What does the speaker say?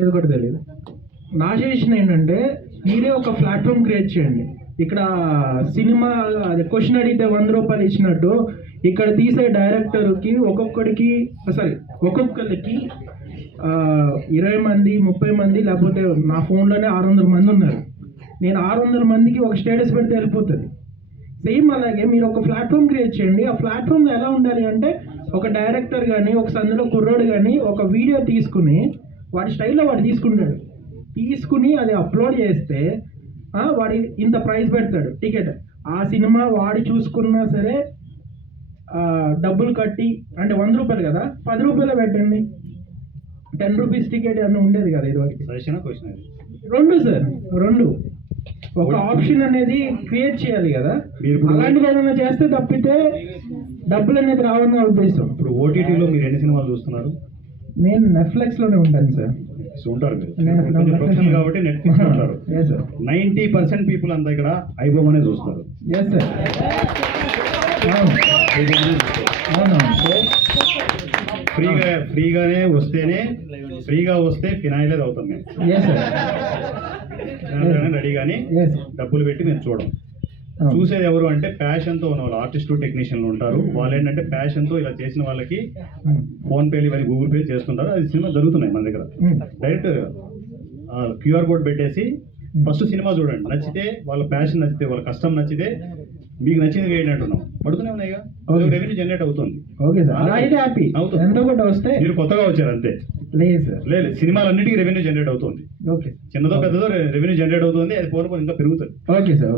ఇది కూడా తెలియదు. నా సజెషన్ ఏంటంటే మీరే ఒక ప్లాట్ఫామ్ క్రియేట్ చేయండి. ఇక్కడ సినిమా అదే క్వశ్చన్ అడిగితే 100 రూపాయలు ఇచ్చినట్టు ఇక్కడ తీసే డైరెక్టర్కి ఒక్కొక్కరికి 20 మంది 30 మంది లేకపోతే నా ఫోన్లోనే 600 మంది ఉన్నారు. నేను 600 మందికి ఒక స్టేటస్ పెడితే వెళ్ళిపోతుంది. సేమ్ అలాగే మీరు ఒక ప్లాట్ఫామ్ క్రియేట్ చేయండి. ఆ ప్లాట్ఫామ్లో ఎలా ఉండాలి అంటే ఒక డైరెక్టర్ కానీ ఒక సందులో కుర్రోడు కానీ ఒక వీడియో తీసుకుని వాడి స్టైల్లో వాడు తీసుకుని అది అప్లోడ్ చేస్తే వాడి ఇంత ప్రైస్ పెడతాడు టికెట్. ఆ సినిమా వాడి చూసుకున్నా సరే డబ్బులు కట్టి అంటే 100 రూపాయలు కదా 10 రూపాయలు పెట్టండి. 10 రూపీస్ టికెట్ అన్న ఉండేది కదా ఇదివరకు. రెండు సార్ రెండు ఒక ఆప్షన్ అనేది క్రియేట్ చేయాలి కదా. అలాంటిది ఏదైనా చేస్తే తప్పితే డబ్బులు అనేది రావన్న ఉద్దేశం. ఇప్పుడు ఓటీటీలో మీరు ఎన్ని సినిమాలు చూస్తున్నారు? నేను నెట్ఫ్లిక్స్లోనే ఉంటాను సార్. ఉంటారు ప్రొఫెషనల్ కాబట్టి నెట్ఫ్లిక్స్ ఉంటారు. 90% పీపుల్ అంతా ఇక్కడ ఐబొమ్మ అనే చూస్తారు. ఫ్రీగా వస్తే ఫినాయిలే అవుతాం మేము. రెడీ కానీ డబ్బులు పెట్టి మేము చూడం. చూసేది ఎవరు అంటే ప్యాషన్తో ఉన్న వాళ్ళు, ఆర్టిస్టు టెక్నీషియన్లు ఉంటారు. వాళ్ళు ఏంటంటే ప్యాషన్తో ఇలా చేసిన వాళ్ళకి ఫోన్పేలు ఇవన్నీ గూగుల్ పే చేస్తుంటారు. అది సినిమా జరుగుతున్నాయి మన దగ్గర. డైరెక్ట్ క్యూఆర్ కోడ్ పెట్టేసి ఫస్ట్ సినిమా చూడండి, నచ్చితే వాళ్ళ ప్యాషన్ నచ్చితే వాళ్ళ కష్టం నచ్చితే మీకు నచ్చింది వేయండి అంటున్నాం. పడుతూనే ఉన్నాయిగా, రెవెన్యూ జనరేట్ అవుతుంది. మీరు కొత్తగా వచ్చారు అంతే. లేదు సినిమాలన్నిటికీ రెవెన్యూ జనరేట్ అవుతుంది. చిన్నదో పెద్దదో రెవెన్యూ జనరేట్ అవుతుంది. అది పూర్వం ఇంకా పెరుగుతుంది. Okay sir.